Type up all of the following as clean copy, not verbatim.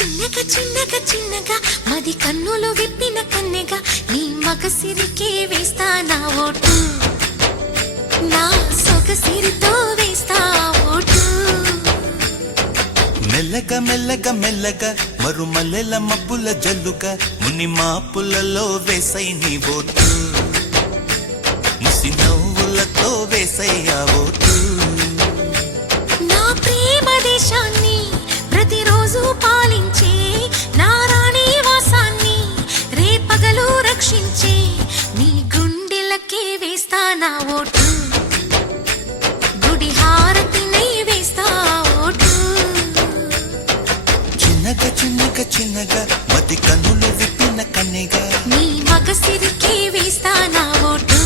చిన్నగా చిన్నగా చిన్నగా మది కన్నులు విప్పిన కన్నెగా నీ మగసిరికే వేస్తా నా ఓటు, నా సొగసిరితో వేస్తా ఓటు. మెల్లగా మెల్లగా మెల్లగా మరుమల్లెల మబ్బుల జల్లుగా ముని మాపులలో వేసై నీ ఓటు, ముసి నవ్వులతో వేసయ్యా ఓటు. నా ప్రేమ దేశాన్ని ప్రతిరోజు పాలించే నా రాణి వాసాన్ని రేపగలు రక్షించే నీ గుండెలకే వేస్తా నా ఓటు, గుడి హారతినై వేస్తా ఓటు. చిన్నగా చిన్నగా చిన్నగా మది కన్నులు విప్పిన కన్నెగా నీ మగసిరికే వేస్తా నా ఓటు,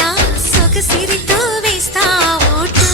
నా సొగసిరితో వేస్తా ఓటు.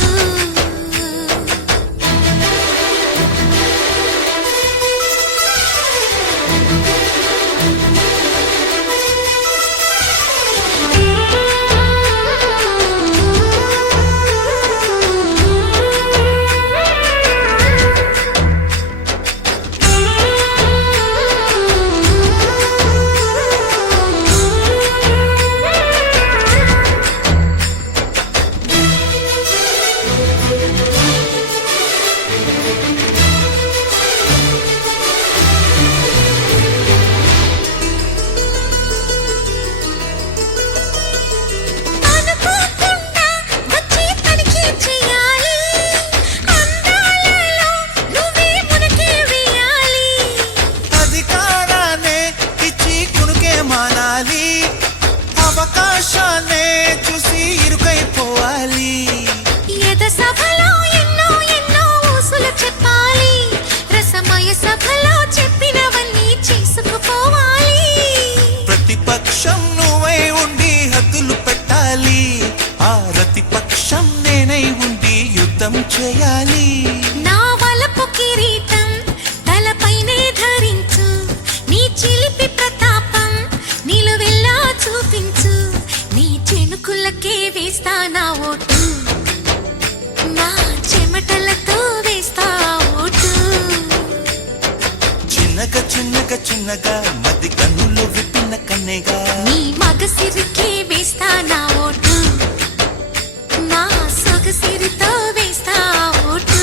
అవకాశాన్నే చూసి ఇరుకైపోవాలి, ఎద సభలో ఎన్నో ఎన్నో ఊసులు చెప్పాలి, రసమయ సభలో చెప్పినవన్నీ చేసుకుపోవాలి. ప్రతిపక్షం నువ్వై ఉండి హద్దులు పెట్టాలి, ఆ ప్రతిపక్షం నేనై ఉండి యుద్ధం చేయాలి. నా వలపు కిరీటం తలపైనే ధరించు, నీ చిలిపి ప్రతాపం నిలువెల్లా చూపించు, నీ చెనుకులకే వేస్తా నా ఓటు, నా చెమటలతో వేస్తా ఓటు. చిన్నగా చిన్నగా చిన్నగా మది కన్నులు విప్పిన కన్నెగా నీ మగసిరికే వేస్తా నా ఓటు, నా సొగసిరితో వేస్తా ఓటు.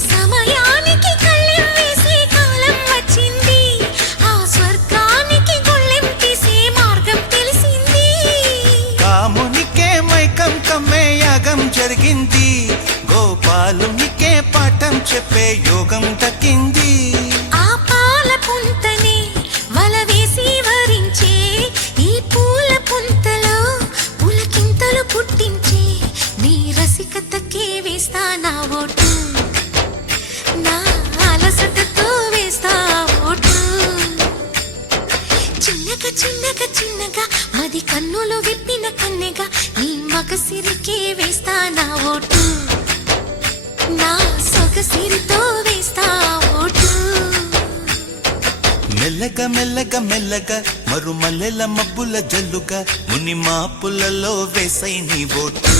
సమయానికి కళ్ళెం వేసే కాలం వచ్చింది, ఆ స్వర్గానికి గొళ్ళెం తీసే మార్గం తెలిసింది. కామునికే మైకం కమ్మే యాగం జరిగింది, గోపాలునికే పాఠం చెప్పే యోగం దక్కింది. ఆ పాల పుంతని వల వేసి వరించే ఈ పూల పుంతలో పులకింతలు పుట్టించే నీ రసికతకే వేస్తా నా ఓటు, నా అలసటతో వేస్తా ఓటు. చిన్నగా చిన్నగా చిన్నగా మది కన్నులు విప్పిన కన్నెగా నీ మగసిరికే వేస్తా నా ఓటు, నా సొగసిరితో వేస్తా ఓటు. మెల్లగా మెల్లగా మెల్లగా మరుమల్లెల మబ్బుల జల్లుగా ముని మాపులలో వేసై నీ ఓటు.